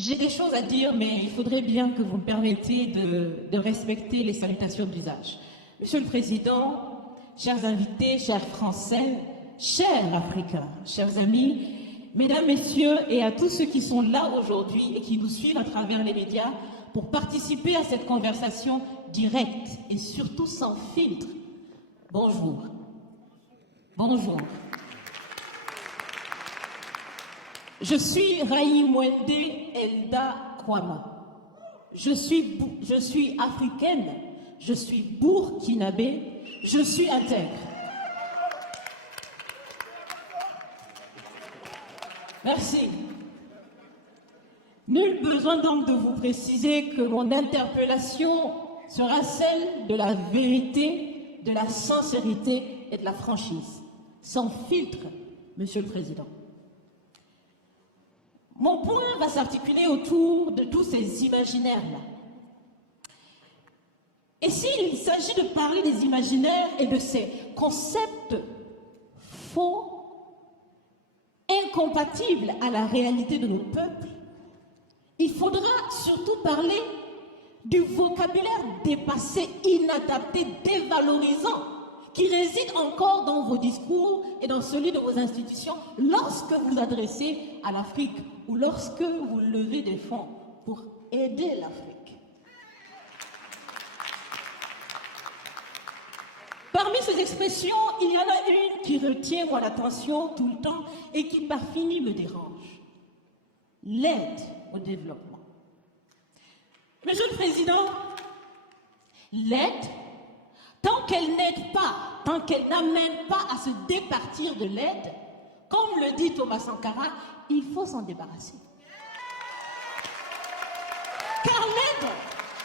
J'ai des choses à dire, mais il faudrait bien que vous me permettiez de respecter les salutations d'usage. Monsieur le Président, chers invités, chers Français, chers Africains, chers amis, Mesdames, Messieurs, et à tous ceux qui sont là aujourd'hui et qui nous suivent à travers les médias pour participer à cette conversation directe et surtout sans filtre. Bonjour. Bonjour. Je suis Raï Mwende Elda Kwama. Je suis africaine, je suis burkinabé, je suis intègre. Merci. Nul besoin donc de vous préciser que mon interpellation sera celle de la vérité, de la sincérité et de la franchise, sans filtre, Monsieur le Président. Mon point va s'articuler autour de tous ces imaginaires-là. Et s'il s'agit de parler des imaginaires et de ces concepts faux, incompatibles à la réalité de nos peuples, il faudra surtout parler du vocabulaire dépassé, inadapté, dévalorisant, qui réside encore dans vos discours et dans celui de vos institutions lorsque vous adressez à l'Afrique ou lorsque vous levez des fonds pour aider l'Afrique. Parmi ces expressions, il y en a une qui retient mon attention tout le temps et qui par fini me dérange. L'aide au développement. Monsieur le Président, l'aide, tant qu'elle n'aide pas, tant qu'elle n'amène pas à se départir de l'aide, comme le dit Thomas Sankara, il faut s'en débarrasser. Car l'aide,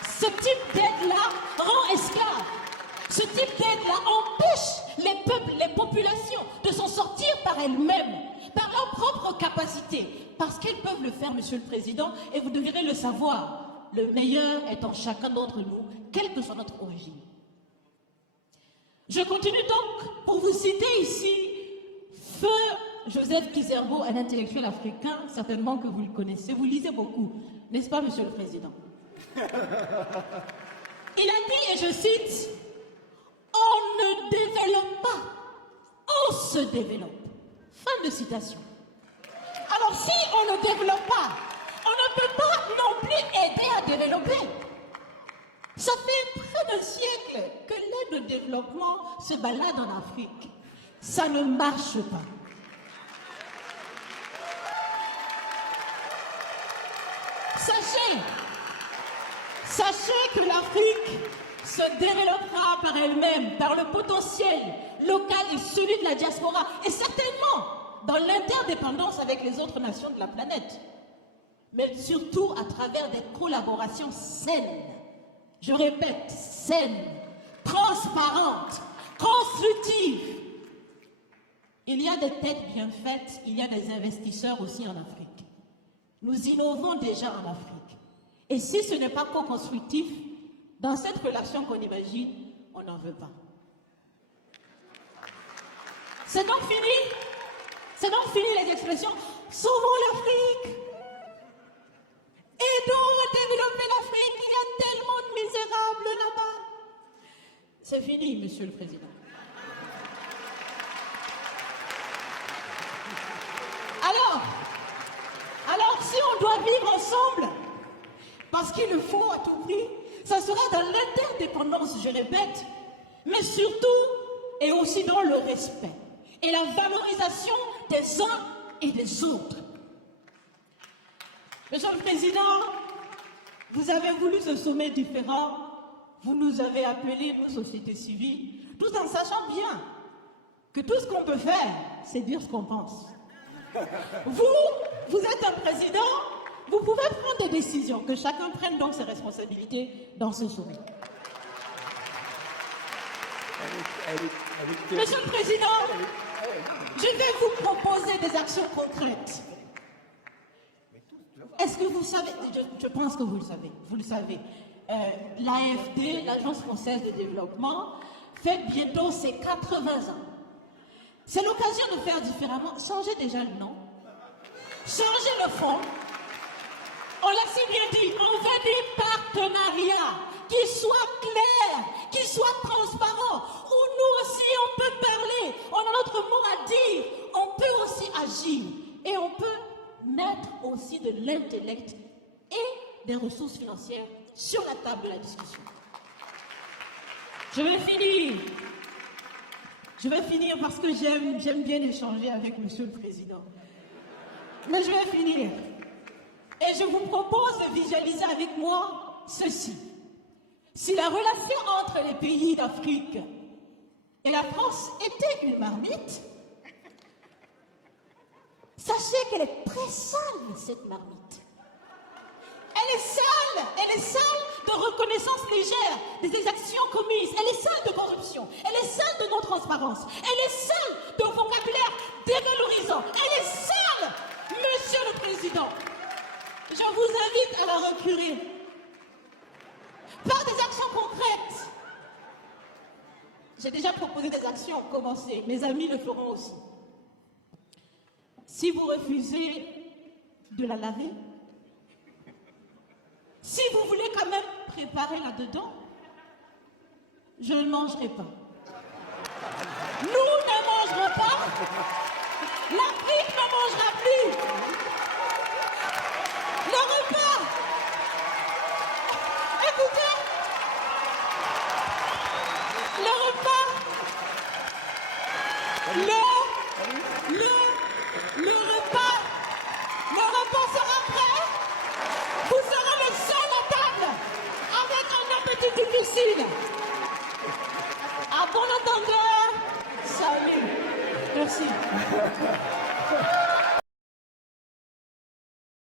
ce type d'aide-là rend esclave. Ce type d'aide-là empêche les peuples, les populations de s'en sortir par elles-mêmes, par leur propre capacité, parce qu'elles peuvent le faire, Monsieur le Président, et vous devrez le savoir. Le meilleur est en chacun d'entre nous, quelle que soit notre origine. Je continue donc pour vous citer ici Feu Joseph Kizerbo, un intellectuel africain, certainement que vous le connaissez. Vous lisez beaucoup, n'est-ce pas, Monsieur le Président? Il a dit, et je cite, « On ne développe pas, on se développe. » Fin de citation. Alors si on ne développe pas, on ne peut pas non plus aider à développer. Ça fait près d'un siècle que l'aide au développement se balade en Afrique. Ça ne marche pas. Sachez que l'Afrique se développera par elle-même, par le potentiel local et celui de la diaspora, et certainement dans l'interdépendance avec les autres nations de la planète, mais surtout à travers des collaborations saines. Je répète, saines, transparentes, constructives. Il y a des têtes bien faites, il y a des investisseurs aussi en Afrique. Nous innovons déjà en Afrique. Et si ce n'est pas co-constructif, dans cette relation qu'on imagine, on n'en veut pas. C'est donc fini. C'est donc fini les expressions « Sauvons l'Afrique !» Aidons à développer l'Afrique, il y a tellement de misérables là-bas. C'est fini, Monsieur le Président. Alors, si on doit vivre ensemble, parce qu'il le faut à tout prix, ça sera dans l'interdépendance, je répète, mais surtout et aussi dans le respect et la valorisation des uns et des autres. Monsieur le Président, vous avez voulu ce sommet différent, vous nous avez appelés, nous, société civile, tout en sachant bien que tout ce qu'on peut faire, c'est dire ce qu'on pense. Vous êtes un président, vous pouvez prendre des décisions, que chacun prenne donc ses responsabilités dans ce sommet. Monsieur le Président, je vais vous proposer des actions concrètes. Est-ce que vous savez, je pense que vous le savez, l'AFD, l'Agence française de développement, fête bientôt ses 80 ans. C'est l'occasion de faire différemment. Changez déjà le nom, changez le fond. On avez bien dit, on veut des partenariats qui soient clairs, qui soient transparents, où nous aussi on peut parler, on a notre mot à dire, on peut aussi agir et on peut mettre aussi de l'intellect et des ressources financières sur la table de la discussion. Je vais finir parce que j'aime bien échanger avec Monsieur le Président. Mais je vais finir. Et je vous propose de visualiser avec moi ceci. Si la relation entre les pays d'Afrique et la France était une marmite, sachez qu'elle est très sale, cette marmite. Elle est sale de reconnaissance légère des exactions commises, elle est sale de corruption, elle est sale de non-transparence, elle est sale de vocabulaire dévalorisant, elle est sale, Monsieur le Président. Je vous invite à la reculer par des actions concrètes. J'ai déjà proposé des actions, commencez, mes amis le feront aussi. Si vous refusez de la laver, si vous voulez quand même préparer là-dedans, je ne mangerai pas. Nous ne mangerons pas. L'Afrique ne mangera plus. Le repas. Écoutez. Le repas. Le repas sera prêt. Vous serez les seuls à table avec un appétit difficile. À bon entendeur, salut. Merci.